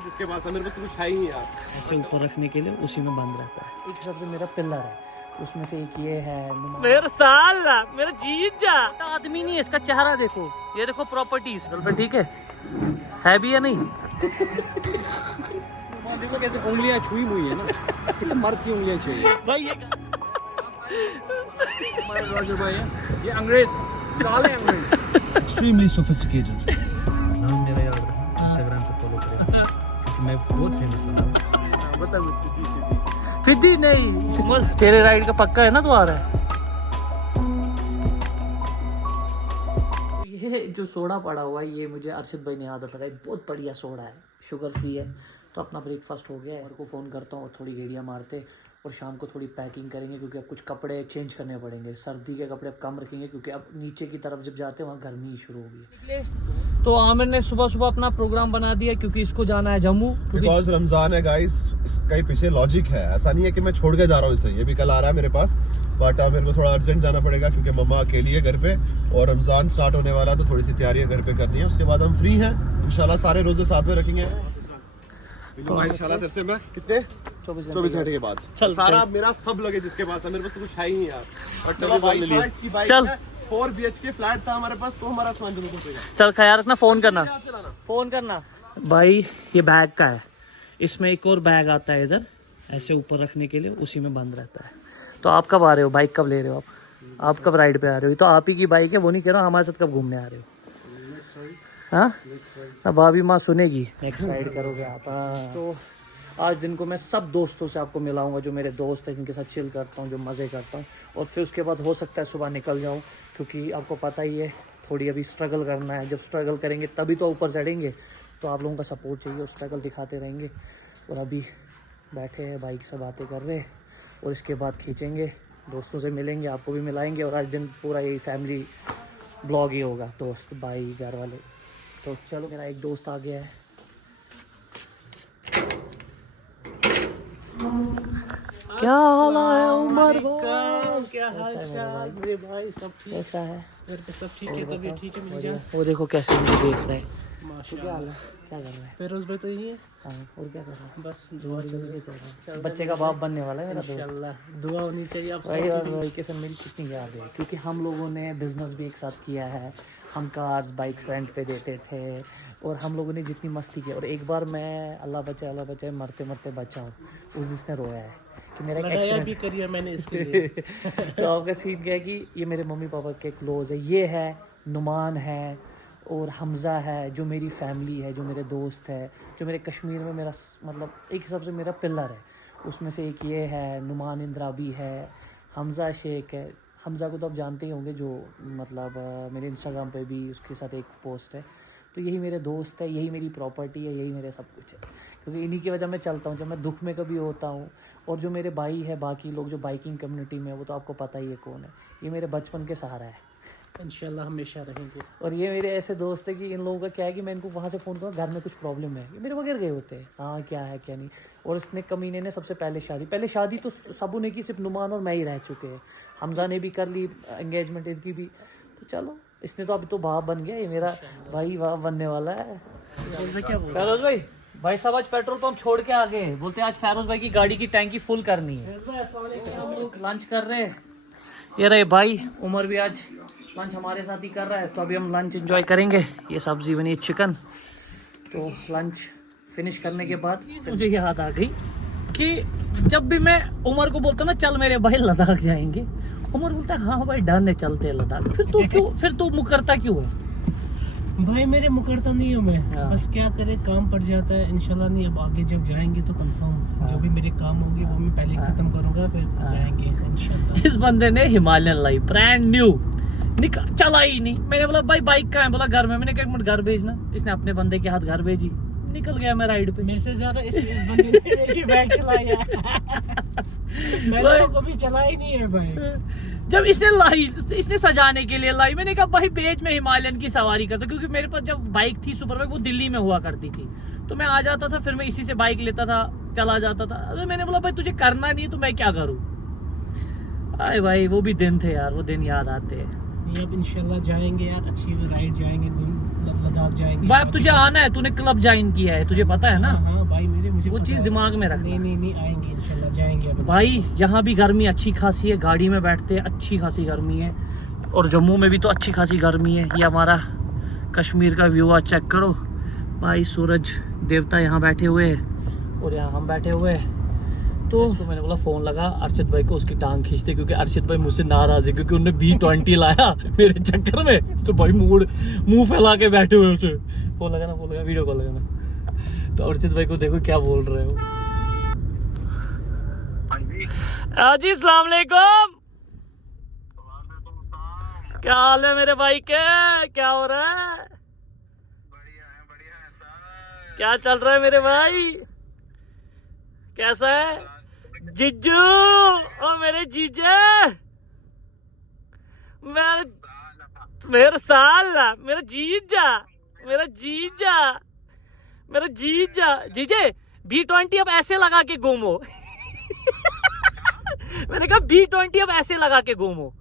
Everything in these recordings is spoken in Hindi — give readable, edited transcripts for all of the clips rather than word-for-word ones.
जिसके पास है, मेरे पास तो कुछ है ही नहीं यार। ऐसे ऊपर रखने के लिए उसी में बंद रहता है। एक सबसे मेरा पिलर है, उसमें से एक ये है मेरा साला, मेरा जीजा आदमी नहीं है, इसका चेहरा देखो, ये देखो प्रॉपर्टीज। गर्लफ्रेंड ठीक है भी या नहीं? देखो कैसे उंगलियां छुई हुई है ना, मर्द की उंगलियां चाहिए भाई ये भाई ये अंग्रेज, काले अंग्रेज, एक्सट्रीमली सोफिस्टिकेटेड। नाम मेरा याद रखना, इंस्टाग्राम पे फॉलो करें क्योंकि मैं बहुत फेमस हूं। बता मुझे फिदी नहीं, तेरे राइड का पक्का है ना, तू आ रहा है? ये जो सोडा पड़ा हुआ है, ये मुझे अर्षद भाई ने आदत लगाई, बहुत बढ़िया सोडा है, शुगर फ्री है। तो अपना ब्रेकफास्ट हो गया है, और को फ़ोन करता हूँ, थोड़ी गेड़ियाँ मारते और शाम को थोड़ी पैकिंग करेंगे, क्योंकि अब कुछ कपड़े चेंज करने पड़ेंगे। सर्दी के कपड़े अब कम रखेंगे, क्योंकि अब नीचे की तरफ जब जाते हैं वहाँ गर्मी शुरू होगी। तो आमिर ने सुबह सुबह अपना प्रोग्राम बना दिया, क्योंकि इसको जाना है जम्मू, बिकॉज रमजान है गाइस। इसका ही पीछे लॉजिक है, ऐसा नहीं है कि मैं छोड़ के जा रहा हूँ इसे। ये भी कल आ रहा है मेरे पास, बट मेरे को थोड़ा अर्जेंट जाना पड़ेगा क्योंकि मम्मा अकेली है घर पे और रमजान स्टार्ट होने वाला है, तो थोड़ी सी तैयारियां घर पे करनी है। उसके बाद हम फ्री हैं इंशाल्लाह, सारे रोजे साथ में रखेंगे इंशाल्लाह। तेरे से मैं कितने 24 घंटे के बाद चल, सारा मेरा सब लगे जिसके पास है, मेरे पास तो कुछ है ही नहीं यार। और चलो भाई था, इसकी बाइक चल। है, 4 BHK फ्लैट था हमारे पास, तो हमारा सामान जरूर पहुंचेगा। चल ख्याल रखना, फ़ोन करना, चलाना फ़ोन करना भाई। ये बैग का है, इसमें एक और बैग आता है इधर, ऐसे ऊपर रखने के लिए, उसी में बंद रहता है। तो आप कब आ रहे हो? बाइक कब ले रहे हो आप कब राइड पे आ रहे हो? तो आप ही की बाइक है, वो नहीं कह रहा, हमारे साथ कब घूमने आ रहे हो? हाँ, अब भाभी माँ सुनेगी, नेक्स्ट राइड करोगे आप। तो आज दिन को मैं सब दोस्तों से आपको मिलाऊंगा, जो मेरे दोस्त हैं, जिनके साथ चिल करता हूँ, जो मज़े करता हूँ। और फिर उसके बाद हो सकता है सुबह निकल जाऊँ, क्योंकि आपको पता ही है थोड़ी अभी स्ट्रगल करना है। जब स्ट्रगल करेंगे तभी तो ऊपर चढ़ेंगे, तो आप लोगों का सपोर्ट चाहिए और स्ट्रगल दिखाते रहेंगे। और अभी बैठे हैं, बाइक से बातें कर रहे हैं, और इसके बाद खींचेंगे, दोस्तों से मिलेंगे, आपको भी मिलाएंगे। और आज दिन पूरा यही फैमिली ब्लॉग ही होगा, दोस्त, भाई, घर वाले। तो चलो, मेरा एक दोस्त आ गया है। क्या हाल है उमर भाई? क्या हाल चाल मेरे भाई? सब ठीक? कैसा है? घर पे सब ठीक है, तबीयत ठीक है मेरी जान? वो देखो कैसे मुझे देख रहे हैं। माशाल्लाह। क्या कर रहा है? फिरोज भाई तो यही है। हाँ, और क्या कर रहा है? बस दुआ चल रही है, बच्चे का बाप बनने वाला है मेरा दोस्त। इंशाल्लाह दुआ होनी चाहिए आप वही सब और वही के साथ मेरी कितनी याद है, क्योंकि हम लोगों ने बिजनेस भी एक साथ किया है, हम कार्स बाइक्स रेंट पे देते थे, और हम लोगों ने जितनी मस्ती की। और एक बार मैं अल्लाह बचाए मरते मरते बचा हूँ, उस जिसने रोया है कि मेरा एक एक्सीडेंट भी करिए मैंने इसके लिए। तो आपका सीन क्या है कि ये मेरे मम्मी पापा के क्लोज है, ये है नुमान है और हमज़ा है, जो मेरी फैमिली है, जो मेरे दोस्त है, जो मेरे कश्मीर में मेरा मतलब एक हिसाब से मेरा पिलर है। उसमें से एक ये है, नुमान इंद्राबी है, हमज़ा शेख है। हमज़ा को तो आप जानते ही होंगे, जो मतलब मेरे इंस्टाग्राम पे भी उसके साथ एक पोस्ट है। तो यही मेरे दोस्त है, यही मेरी प्रॉपर्टी है, यही मेरे सब कुछ है, क्योंकि इन्हीं की वजह मैं चलता हूँ जब मैं दुख में कभी होता हूँ। और जो मेरे भाई है, बाकी लोग जो बाइकिंग कम्युनिटी में, वो तो आपको पता ही है कौन है, ये मेरे बचपन के सहारा है। इंशाल्लाह हमेशा रहेंगे। और ये मेरे ऐसे दोस्त है कि इन लोगों का क्या है कि मैं इनको वहाँ से फ़ोन करूँ, घर में कुछ प्रॉब्लम है, ये मेरे बगैर गए होते हैं, हाँ क्या है क्या नहीं। और इसने कमीने ने सबसे पहले शादी तो सबों ने की, सिर्फ नुमान और मैं ही रह चुके हैं। हमजा ने भी कर ली एंगेजमेंट, इनकी भी। तो चलो, इसने तो अभी तो बाप बन गया, ये मेरा भाई बाप बनने वाला है। फैरोज भाई साहब आज पेट्रोल पंप छोड़ के आ गए, बोलते हैं आज फैरोज भाई की गाड़ी की टैंकी फुल करनी है। हम लोग लंच कर रहे हैं, ये रहे भाई उमर भी आज लंच हमारे साथ ही कर रहा है। तो अभी हम लंच एंजॉय करेंगे। ये सब्जी बनी चिकन। तो लंच फिनिश करने के बाद मुझे ये याद आ गई कि जब भी मैं उमर को बोलता हूँ ना, चल मेरे भाई लद्दाख जाएंगे, उमर बोलता है हाँ भाई डन है, चलते हैं लद्दाख। फिर तू मुकरता क्यों है भाई? मेरे मुकरता नहीं हूँ मैं, हाँ। बस क्या करे, काम पड़ जाता है। इंशाल्लाह नहीं, अब आगे जब जाएंगे तो कंफर्म जो भी मेरे काम होंगे वो मैं पहले खत्म करूंगा, फिर जाएंगे इंशाल्लाह। इस बंदे ने हिमालयन लाई ब्रांड न्यू चला ही नहीं। मैंने बोला भाई बाइक कहाँ है? बोला घर में। मैंने कहा एक मिनट घर भेजना। इसने अपने बंदे के हाथ घर भेजी, निकल गया मैं राइड पे। मेरे से ज्यादा इस बंदे ने मेरी बाइक चलाई है। मैंने तो कभी चलाई नहीं है भाई। जब इसने लाई, इसने सजाने के लिए लाई, मैंने कहा भाई बेच में हिमालयन की सवारी करता, क्योंकि मेरे पास जब बाइक थी सुपर बाइक, वो दिल्ली में हुआ करती थी, तो मैं आ जाता था, फिर मैं इसी से बाइक लेता था, चला जाता था। अरे मैंने बोला भाई तुझे करना नहीं है तो मैं क्या करूँ। अरे भाई वो भी दिन थे यार, वो दिन याद आते हैं। अब इंशाल्लाह जाएंगे यार, अच्छी राइड जाएंगे, लद्दाख जाएंगे। भाई अब तुझे आना है, तूने क्लब ज्वाइन किया है, तुझे पता है ना। हाँ भाई मेरे मुझे वो पता चीज है। दिमाग में रखना। नहीं आएंगे इंशाल्लाह, जाएंगे अब। भाई यहाँ भी गर्मी अच्छी खासी है, गाड़ी में बैठते हैं अच्छी खासी गर्मी है, और जम्मू में भी तो अच्छी खासी गर्मी है। ये हमारा कश्मीर का व्यू आज चेक करो भाई, सूरज देवता यहाँ बैठे हुए हैं और यहाँ हम बैठे हुए हैं। तो मैंने बोला फ़ोन लगा अर्शद भाई को, उसकी टांग खींचते, क्योंकि अर्शद भाई मुझसे नाराज़ है क्योंकि उन्होंने B20 लाया मेरे चक्कर में। तो भाई मुंह फैला के बैठे हुए उसे। फ़ोन लगा, वीडियो कॉल लगाना। तो अर्शद भाई को देखो क्या बोल रहे हो। जी अस्सलाम वालेकुम, क्या हाल है मेरे भाई के, क्या हो रहा है? बढ़िया है सर। क्या चल रहा है मेरे भाई, कैसा है जिज्जू? और मेरे जीजे, मेरे साल, मेरा जीजा जीजे B20 अब ऐसे लगा के घूमो। मैंने कहा B20 अब ऐसे लगा के घूमो।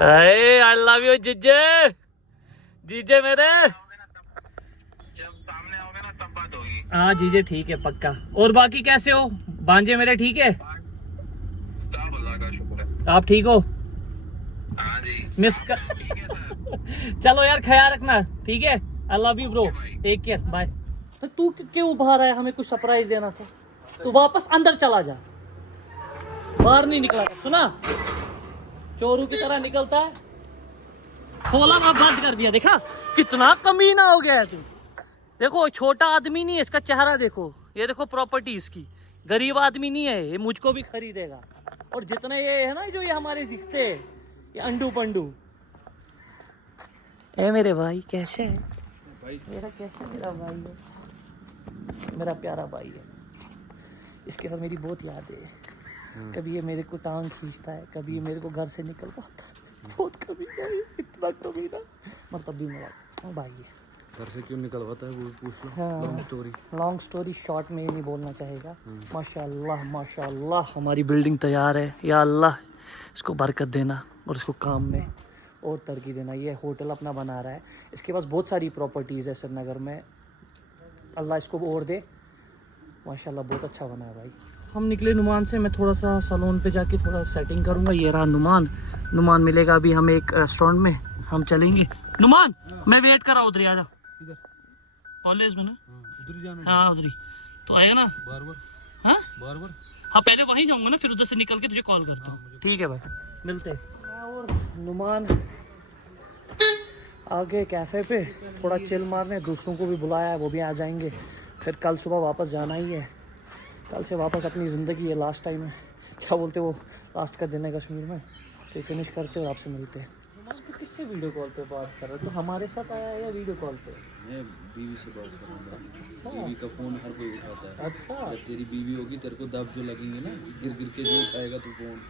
आई लव यू जीजे मेरे। जब सामने आओगे ना तब बात होगी। हाँ जीजे ठीक है पक्का। और बाकी कैसे हो भांजे मेरे, ठीक है? सब अल्लाह का शुक्र है। आप ठीक हो? हाँ जी मिस कर ठीक है सर। चलो यार ख्याल रखना, ठीक है? I love you bro, take care, bye. तो तू क्यों बाहर आया? हमें कुछ सरप्राइज देना था। तू वापस अंदर चला जा, बाहर नहीं निकला था, सुना? चोरू की तरह निकलता है। खोला वहां बंद कर दिया, देखा कितना कमीना हो गया है तू। देखो छोटा आदमी नहीं है, इसका चेहरा देखो, ये देखो प्रॉपर्टी इसकी, गरीब आदमी नहीं है ये, मुझको भी खरीदेगा। और जितने ये है ना जो ये हमारे दिखते हैं, ये अंडू पंडू। ए मेरे भाई कैसे है? मेरा कैसे मेरा भाई है, मेरा प्यारा भाई है। इसके साथ मेरी बहुत यादें है। कभी ये मेरे को टांग खींचता है, कभी ये मेरे को घर से निकलवाता है। बहुत कमीना है, इतना कमीना, मतलब भी मेरा भाई है। घर से क्यों निकलवाता है वो पूछ लो। हाँ, लॉन्ग स्टोरी शॉर्ट में ये नहीं बोलना चाहेगा। माशाल्लाह हमारी बिल्डिंग तैयार है। या अल्लाह इसको बरकत देना और इसको काम में और तरक्की देना। ये होटल अपना बना रहा है, इसके पास बहुत सारी प्रॉपर्टीज़ है श्रीनगर में, अल्लाह इसको और दे। माशाल्लाह बहुत अच्छा बना है भाई। हम निकले नुमान से, मैं थोड़ा सा सैलून पे जाके थोड़ा सेटिंग करूँगा। ये रहा नुमान मिलेगा अभी हमें एक रेस्टोरेंट में, हम चलेंगे। नुमान मैं वेट कर रहा हूँ, उधर ही आ जा। कॉलेज में ना? उधर ही जाना। हाँ उधर ही तो आएगा ना बार हाँ? बार हाँ पहले वहीं जाऊंगा ना, फिर उधर से निकल के तुझे कॉल करता हूँ। ठीक है भाई, मिलते हैं। और नुमान आगे कैफ़े पे थोड़ा चिल मारने, दूसरों को भी बुलाया है, वो भी आ जाएंगे। फिर कल सुबह वापस जाना ही है, कल से वापस अपनी ज़िंदगी है, लास्ट टाइम है, क्या बोलते वो लास्ट का दिन है कश्मीर में। तो फिनिश करते और आपसे मिलते हैं। तो किससे वीडियो कॉल पे बात कर रहे हो? तो हमारे साथ आया है या वीडियो कॉल पे? मैं बीवी से बात करूँगा। बीवी का फ़ोन हर कोई उठाता है। अच्छा जब तेरी बीवी होगी तेरे को दब जो लगेंगे ना, गिर के जो उठाएगा तो फ़ोन।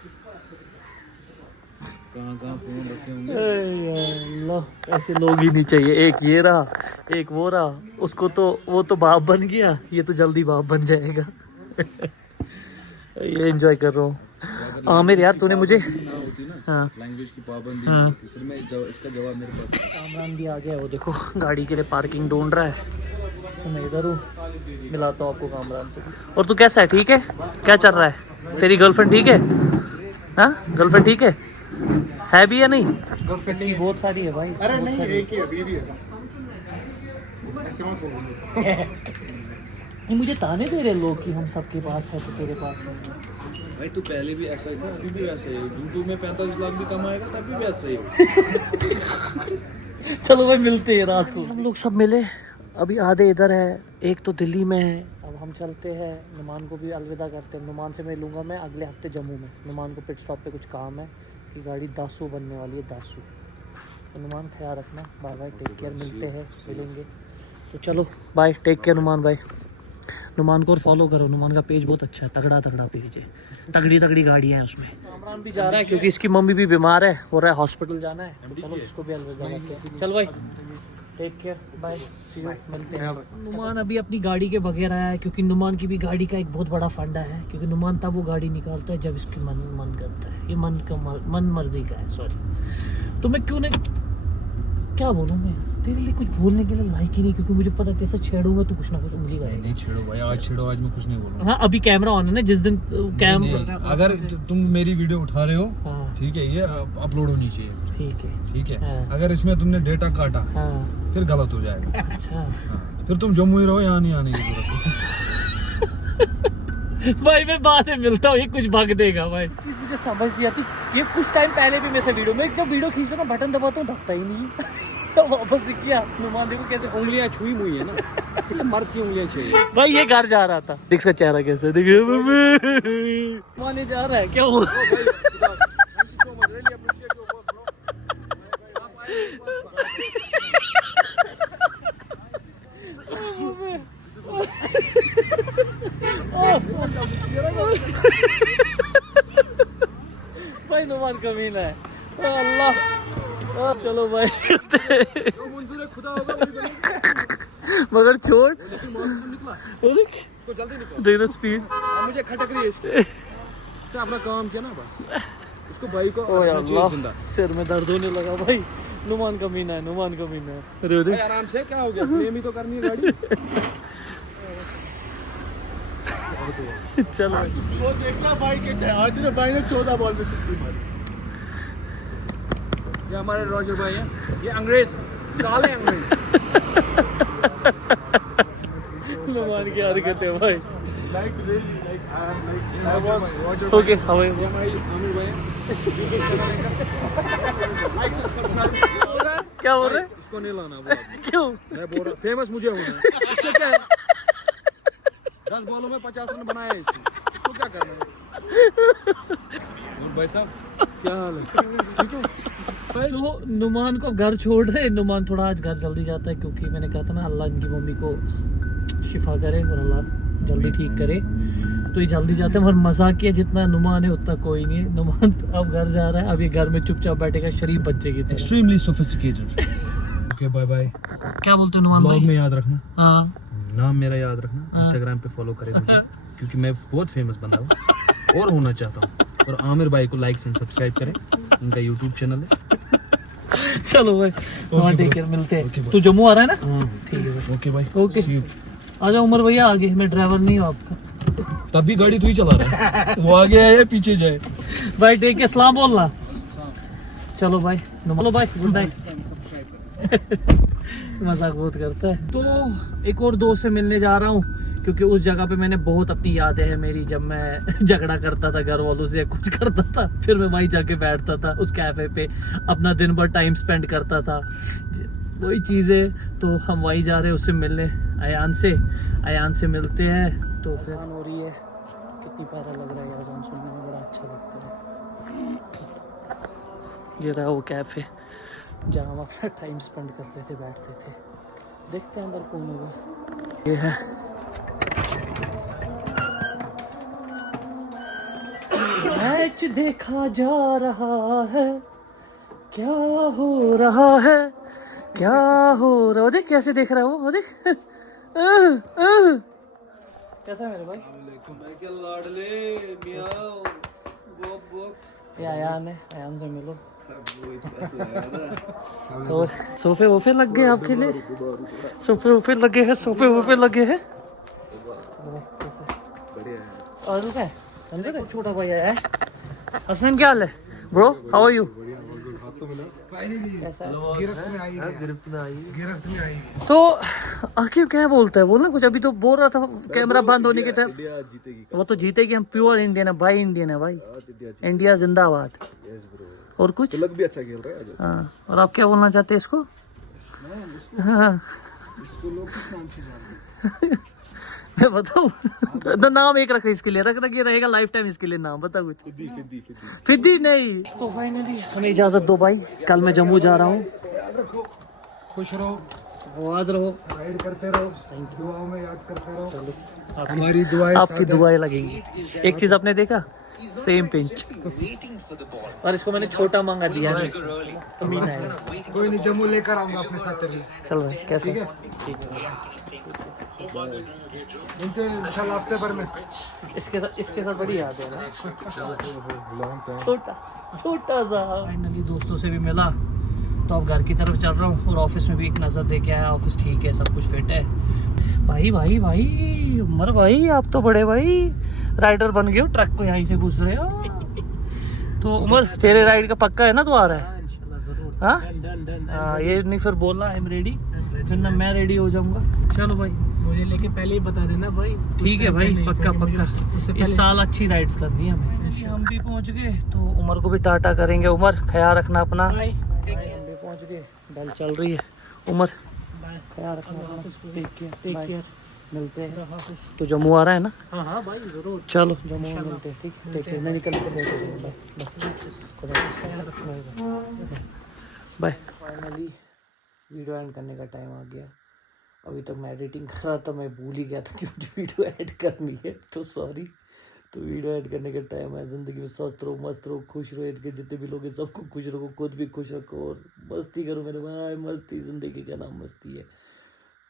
कहाँ फ़ोन रखे होंगे। अल्लाह ऐसे लोग ही नहीं चाहिए। एक ये रहा, एक वो रहा, उसको तो वो तो बाप बन गया, ये तो जल्दी बाप बन जाएगा। ये एंजॉय कर रहा हूँ। आमिर यार तूने मुझे ना होती ना हाँ लैंग्वेज की पाबंदी नहीं होती, फिर मैं इसका जवाब मेरे पास है। कामरान भी आ गया, वो देखो गाड़ी के लिए पार्किंग ढूंढ रहा है। तो मैं इधर हूँ, मिलाता हूँ आपको कामरान से। और तू कैसा है, ठीक है? क्या चल रहा है? तेरी गर्लफ्रेंड ठीक है? हाँ गर्लफ्रेंड ठीक है भी या नहीं? गर्लफ्रेंड की बहुत सारी है भाई। अरे नहीं एक ही है। मुझे ताने दे रहे लोग कि हम सबके पास है तो तेरे पास है। भाई तू पहले भी ऐसा ही था, अभी भी वैसा ही है। यूट्यूब में 45 लाख भी कमाएगा तभी भी ऐसा ही है। चलो भाई मिलते हैं रात को। हम लोग सब मिले, अभी आधे इधर है, एक तो दिल्ली में है। अब हम चलते हैं, नुमान को भी अलविदा करते हैं। नुमान से मिलूंगा मैं अगले हफ्ते जम्मू में। नुमान को पिट स्टॉप पे कुछ काम है, इसकी गाड़ी दासू बनने वाली है, दासू। तो नुमान ख्याल रखना, बाय बाय, टेक केयर, मिलते हैं, मिलेंगे। तो चलो बाय, टेक केयर नुमान भाई। नुमान को और फॉलो करो, नुमान का पेज बहुत अच्छा है, तगड़ा पेज है, तगड़ी गाड़ियाँ हैं उसमें। कामरान भी जा रहा है क्योंकि इसकी मम्मी भी बीमार है, हो रहा है हॉस्पिटल जाना है। तो चलो इसको भी अलविदा करते हैं। चल भाई take care, bye, see you, मिलते हैं। नुमान अभी अपनी गाड़ी के बगैर आया है क्योंकि नुमान की भी गाड़ी का एक बहुत बड़ा फंडा है, क्योंकि नुमान तब वो गाड़ी निकालता है जब इसकी मन करता है। ये मन मर्जी का है, सॉरी। तो मैं क्यों नहीं, क्या बोलूँ मैं, मेरे लिए कुछ बोलने के लिए लाइक ही नहीं, क्योंकि मुझे पता है जैसे छेड़ूंगा तो कुछ ना कुछ उंगली नहीं करेगा। नहीं छेड़ो भाई, आज छेड़ो, आज मैं कुछ नहीं बोलूंगा। हाँ अभी कैमरा ऑन है ना, जिस दिन नहीं, अगर तुम मेरी वीडियो उठा रहे हो, हाँ ठीक है, ये अपलोड होनी चाहिए, ठीक है। ठीक है। हाँ। अगर इसमें तुमने डेटा काटा हाँ फिर गलत हो जाएगा। अच्छा हाँ। फिर तुम जम्मू ही रहो, यहाँ नहीं आने की जरूरत है। भाई मैं बाद में मिलता हूँ, ये कुछ भाग देगा भाई। चीज मुझे समझ नहीं आती, ये कुछ टाइम पहले भी मैं से वीडियो में जब वीडियो खींचता ना बटन दबाता हूँ ढकता ही नहीं तो वापस से किया। नुमान देखो कैसे उंगलियां छुई मुई है ना, इसलिए मर्द की उंगलियां चाहिए। भाई ये घर जा रहा था, देख इसका चेहरा कैसे देखे माने जा रहा है क्या हुआ? भाई नुमान कमीना है। ओ अल्लाह, ओ चलो भाई मगर छोड़ देखना स्पीड मुझे खटक रही है इसकी। तो अपना काम किया ना बस, उसको भाई को ओ रखना चाहिए अल्लाह, जिंदा। सिर में दर्द होने लगा भाई। नुमान कमीना है, नुमान कमीना है। अरे भाई आराम से, क्या हो गया, फ्लेम ही तो करनी है गाड़ी। चलो वो देखना भाई के आज ने भाई ने 14 बॉल में 60 मारी। ये हमारे रॉजर भाई हैं, ये अंग्रेज, काले अंग्रेज। नुमान की हरकत है भाई। Like really, like I was okay हवाई ये हमारे आमिर भाई हैं। Like subscribe. क्या बोल रहे? उसको नहीं लाना वो आदमी। क्यों? मैं बोल रहा फेमस मुझे होना है। इसको क्या है, 10 बॉलों में 50 रन बनाए हैं इसने, इसको क्या करना है? और भाई साहब क्या हाल है, ठीक है? तो नुमान को घर छोड़ रहे। नुमान थोड़ा आज घर जल्दी जाता है, क्योंकि मैंने कहा था ना अल्लाह इनकी मम्मी को शिफा करे और अल्लाह जल्दी ठीक करे, तो ये जल्दी जाते हैं। और मजाक किया जितना नुमान है उतना कोई नहीं है। नुमान अब घर जा रहा है, अब ये घर में चुपचाप बैठेगा शरीफ बच्चे की तरह। Extremely sophisticated. Okay bye bye. क्या बोलते हैं नुमान ब्लॉग भाई? में याद रखना, हाँ नाम मेरा याद रखना, इंस्टाग्राम पे फॉलो करें मुझे, क्योंकि मैं बहुत फेमस बंदा हूँ और होना चाहता हूँ। और आमिर भाई को लाइक एंड सब्सक्राइब करें, उनका यूट्यूब चैनल है। चलो भाई नुमान टेक केयर, मिलते हैं। तू जम्मू आ रहा है ना? ठीक है भाई। ओके भाई, ओके आ जाओ उमर भैया आगे, मैं ड्राइवर नहीं हूँ आपका। तब भी गाड़ी तू ही चला रहा है, वो आगे आए या पीछे जाए। भाई टेक के सलाम बोलना। चलो भाई, बोलो भाई गुड नाइट। मजाक बहुत करता है। तो एक और दोस्त से मिलने जा रहा हूँ, क्योंकि उस जगह पे मैंने बहुत अपनी यादें हैं मेरी, जब मैं झगड़ा करता था घर वालों से, कुछ करता था, फिर मैं वहीं जाके बैठता था उस कैफे पे, अपना दिन भर टाइम स्पेंड करता था, वही चीज़ें। तो हम वहीं जा रहे हैं उससे मिलने, अयान से मिलते हैं। तो फिर हो रही है, कितनी प्यारा लग रहा है अजान सुनने में, बड़ा अच्छा लगता है। ये रहा वो कैफे जहाँ हम अपना टाइम स्पेंड करते थे, बैठते थे। देखते हैं अंदर कौन होगा। ये है मैच देखा जा रहा है, क्या हो रहा है, क्या हो रहा है। देख कैसे देख रहा है वो, देख। कैसा है मेरे भाई? ये अयान है, अयान से मिलो। और सोफे वोफे लग गए आपके लिए, सोफे वोफे लगे हैं, सोफे वोफे लगे हैं। और क्या है अंदर है? छोटा भाई है हसन, क्या हाल है ब्रो, हाउ आर यू? तो आखिर क्या बोलता है, बोलना कुछ। अभी तो बोल रहा था कैमरा बंद होने की तरफ। वो तो जीतेगी, हम प्योर इंडियन है भाई, इंडियन है भाई, इंडिया जिंदाबाद। और कुछ लग भी अच्छा खेल रहा है। हाँ, और आप क्या बोलना चाहते हैं इसको? हाँ बताओ तो नाम एक रखा इसके लिए, रख ये रहेगा लाइफ टाइम इसके लिए नाम। बता कुछ। फिद्दी नहीं। तो फाइनली हमें इजाजत दो भाई, कल मैं जम्मू जा रहा हूँ। खुश रहो, आबाद रहो, राइड करते रहो, थैंक यू, दुआओं में याद करते रहो। हमारी दुआएं, आपकी दुआएं लगेंगी। एक चीज आपने देखा, सेम पिंच, और इसको मैंने छोटा मांगा दिया है, कमीना है। कोई नहीं, जम्मू लेकर आऊंगा अपने साथ तेरे लिए। चल भाई कैसे? ठीक है, इंशाल्लाह हफ्ते भर में। इसके साथ बड़ी याद है ना, छोटा सा। फाइनली दोस्तों से भी मिला, तो अब घर की तरफ चल रहा हूँ और ऑफिस में भी एक नज़र दे के आया। ऑफिस ठीक है, सब कुछ फिट है। भाई भाई भाई उमर भाई, आप तो बड़े भाई राइडर बन गए हो, ट्रक को यहीं से घुस रहे हो। तो उमर तेरे राइड का पक्का है ना, तू आ रहा है? इंशाल्लाह जरूर। हाँ डन हाँ, ये नहीं फिर बोलना आई एम रेडी, फिर ना मैं रेडी हो जाऊंगा। चलो भाई, मुझे लेके पहले ही बता देना भाई। ठीक है भाई, पक्का पक्का। उससे इस पहले साल अच्छी राइड्स करनी है हमें। हम भी पहुंच गए, तो उमर को भी टाटा करेंगे। उमर ख्याल रखना अपना। बाय। हम भी पहुंच गए, बेल चल रही है। उमर बाय। ख्याल रखना अपना। Take take care, care. मिलते हैं। तो जम्मू आ रहा है ना? हाँ हाँ भाई जरूर। चलो जम्मू में मिलते हैं। ठीक, टेक केयर। मैं निकल के बाय। फाइनली वीडियो एंड करने का टाइम आ गया। अभी तक मैं एडिटिंग कर रहा था, मैं भूल ही गया था कि मुझे वीडियो ऐड करनी है, तो सॉरी। तो वीडियो ऐड करने का टाइम है। ज़िंदगी में स्वस्थ रहो, मस्त रहो, खुश रहो। इनके जितने भी लोग हैं सबको खुश रखो, खुद भी खुश रखो और मस्ती करो मेरे भाई। मस्ती, ज़िंदगी का नाम मस्ती है।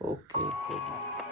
Okay, good night.